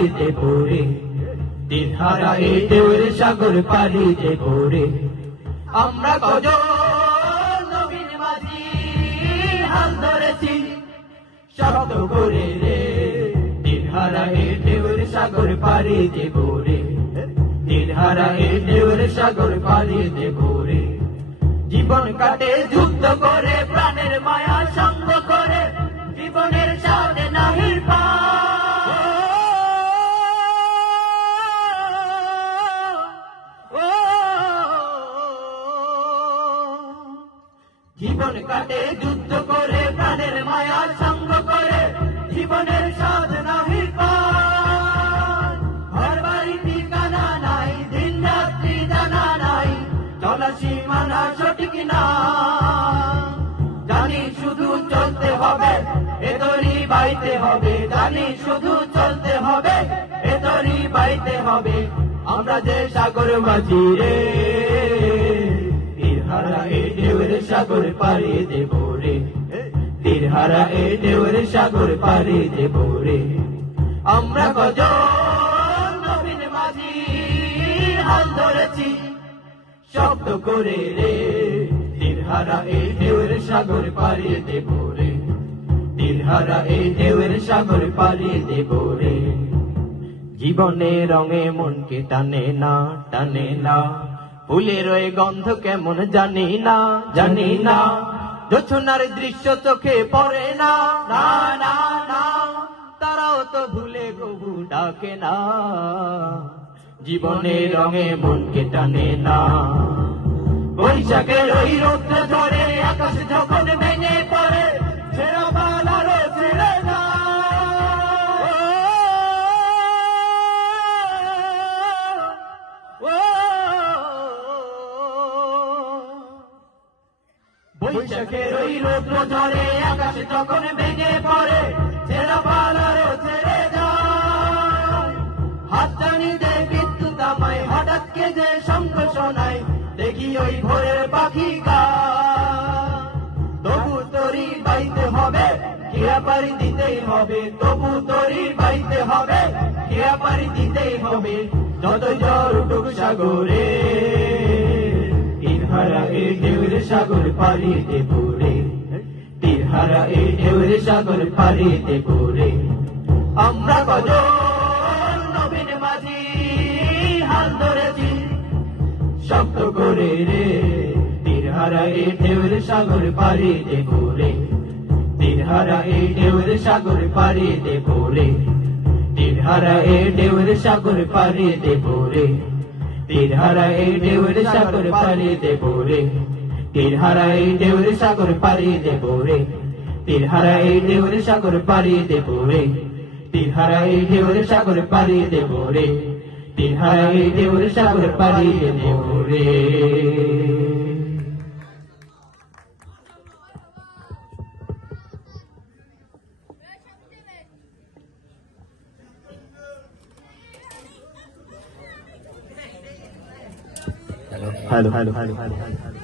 পারি দেব রে, দিনহারা এই ঢেউয়ের সাগর পারি দেব রে। আমরা কজন নবীন মাঝি হাল ধরেছি শব্দ করে রে, দিনহারা এই ঢেউয়ের সাগর পারি দেব রে, দিনহারা এই ঢেউয়ের সাগর পারি দেব রে। জীবন কাটে যুদ্ধ করে, প্রাণের মায়া সঙ্গ করে, জীবনের সাথে নাহি পা। জীবন কাটে যুদ্ধ করে, প্রাণের মায়া সঙ্গ করে, জীবনের স্বাদ নাহি পায়। ঘর বাড়ি ঠিকানা নাই, দিন রাত্রি জানা নাই, চলা সীমানা সঠিক না। জানি শুধু চলতে হবে, এ দড়ি বাইতে হবে, জানি শুধু চলতে হবে, এ দড়ি বাইতে হবে। আমরা যে সাগর মাঝি রে, দিনহারা এই ঢেউয়ের সাগর পারি দেব রে, দিনহারা এই ঢেউয়ের সাগর পারি দেব রে। আমরা কজন নবীন মাঝি হাল ধরেছি শব্দ করে রে, দিনহারা এই ঢেউয়ের সাগর পারি দেব রে, দিনহারা এই ঢেউয়ের সাগর পারি দেব রে। জীবনে রঙে মনকে টানে না, টানে না, ফুলের ওই গন্ধ কেমন জানি না, জানি না, জোছনার দৃশ্য চোখে পড়ে না, না না না, তারাও তো ভুলে কবু ডাকে না। জীবনে রঙে মনকে টানে না, বৈশাখের ওই রৌদ্র ঝরে, আকাশ যখন ভেঙে পড়ে, ছেঁড়া বাল আরো ছেড়ে না। বৈশাখের ওই রৌদ্র ঝরে, আকাশ যখন ভেঙে পড়ে, ছেঁড়া বাল আরো ছেড়ে যায়। হাত টানি দেয় বিদ্যুৎ আমায়, হঠাৎ কে যে শঙ্খ শোনায়, দেখি ওই ভোরের পাখি গায়। তবু তরি বাইতে হবে, খেয়া পারি দিতেই হবে, তবু তরি বাইতে হবে, খেয়া পারি দিতেই হবে। যত ঝড় উঠুক সাগরে, দিনহারা এই ঢেউয়ের সাগর পারি দেব রে, দিনহারা এই ঢেউয়ের সাগর পারি দেব রে। আমরা কজন নবীন মাঝি হাল ধরেছি শব্দ করে রে, দিনহারা এই ঢেউয়ের সাগর পারি দেব রে, দিনহারা এই ঢেউয়ের সাগর পারি দেব রে, দিনহারা এই ঢেউয়ের সাগর পারি দেব রে, দিনহারা এই ঢেউয়ের সাগর পারি দেব রে, দিনহারা এই ঢেউয়ের সাগর পারি দেব রে, দিনহারা এই ঢেউয়ের সাগর পারি দেব রে, দিনহারা এই ঢেউয়ের সাগর পারি দেব রে, দিনহারা এই ঢেউয়ের সাগর পারি দেব রে। Hello hello hello hello hello.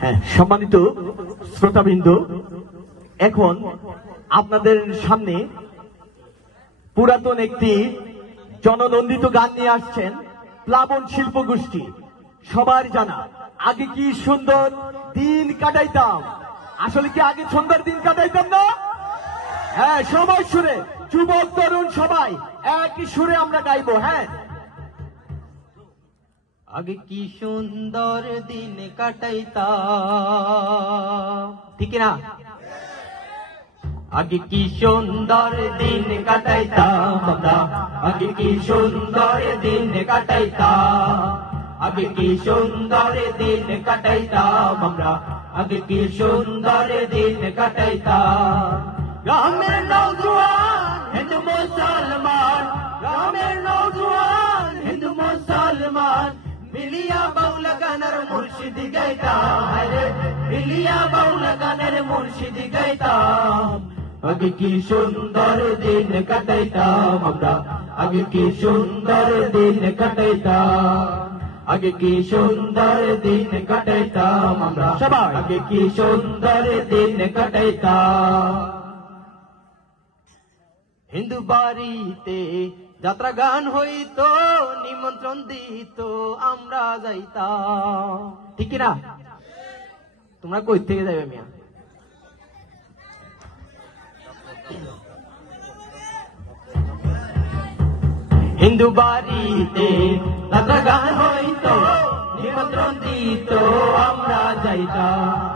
হ্যাঁ, সম্মানিত শ্রোতাবৃন্দ, এখন আপনাদের সামনে পুরাতন একটি জননন্দিত গান নিয়ে আসছেন প্লাবন শিল্প গোষ্ঠী। সবার জানা, আগে কি সুন্দর দিন কাটাইতাম। আসলে কি আগে সুন্দর দিন কাটাইতাম না? হ্যাঁ, সবাই সুরে, যুবক তরুণ সবাই একই সুরে আমরা গাইবো। হ্যাঁ, আগে কি সুন্দর দিন কাটাইতাম, ঠিক না? আগে কি সুন্দর দিন কাটাইতাম আমরা, আগে কি সুন্দর দিন কাটাইতাম, আগে কি সুন্দর দিন কাটাইতাম আমরা, আগে কি সুন্দর দিন কাটাইতাম। গ্রামের নওজোয়ান হিন্দু মুসলমান, ইলিয়া বাউলা গানের মুর্শিদি গাইতাম রে, ইলিয়া বাউলা গানের মুর্শিদি গাইতাম। আগে কি সুন্দর দিন কাটাইতাম আমরা, আগে কি সুন্দর দিন কাটাইতাম, আগে কি সুন্দর দিন কাটাইতাম আমরা সবাই, আগে কি সুন্দর দিন কাটাইতাম। হিন্দু বাড়িতে যাত্রা গান হইতো, নিমন্ত্রণ দিত আমরা যাইতাম, ঠিক না? তোমরা কই থেকে যাবে মিয়া? হিন্দু বাড়িতে যাত্রা গান হইতো, নিমন্ত্রণ দিত আমরা যাইতাম।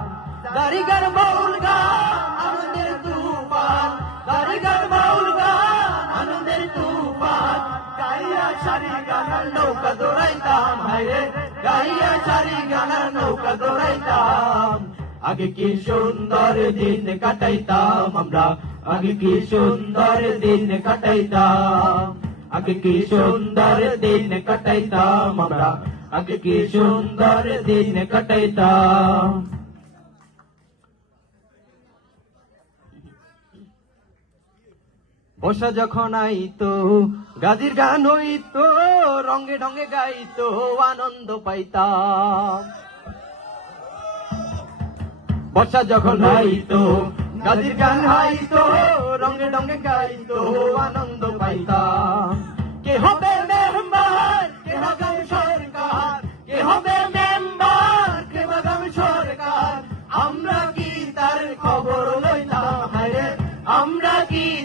দাড়িগার বাউল গান আনন্দের তুফান, দাড়িগার বাউল গান আনন্দের তুফান, গাইয়া সারি গানার নৌকা দৌড়াইতাম হায়রে, গাইয়া সারি গানার নৌকা দৌড়াইতাম। আগে কি সুন্দর দিন কাটাইতাম আমরা, আগে কি সুন্দর দিন কাটাইতাম, আগে কি সুন্দর দিন কাটাইতাম আমরা, আগে কি সুন্দর দিন কাটাইতাম। বর্ষা যখন আইতো গাজির গান হইতো, রঙে ঢঙ্গে গাইতো আনন্দ পাইতাম। বর্ষা যখন আইতো গাজির গান হাইতো, রঙে ঢঙ্গে গাইতো আনন্দ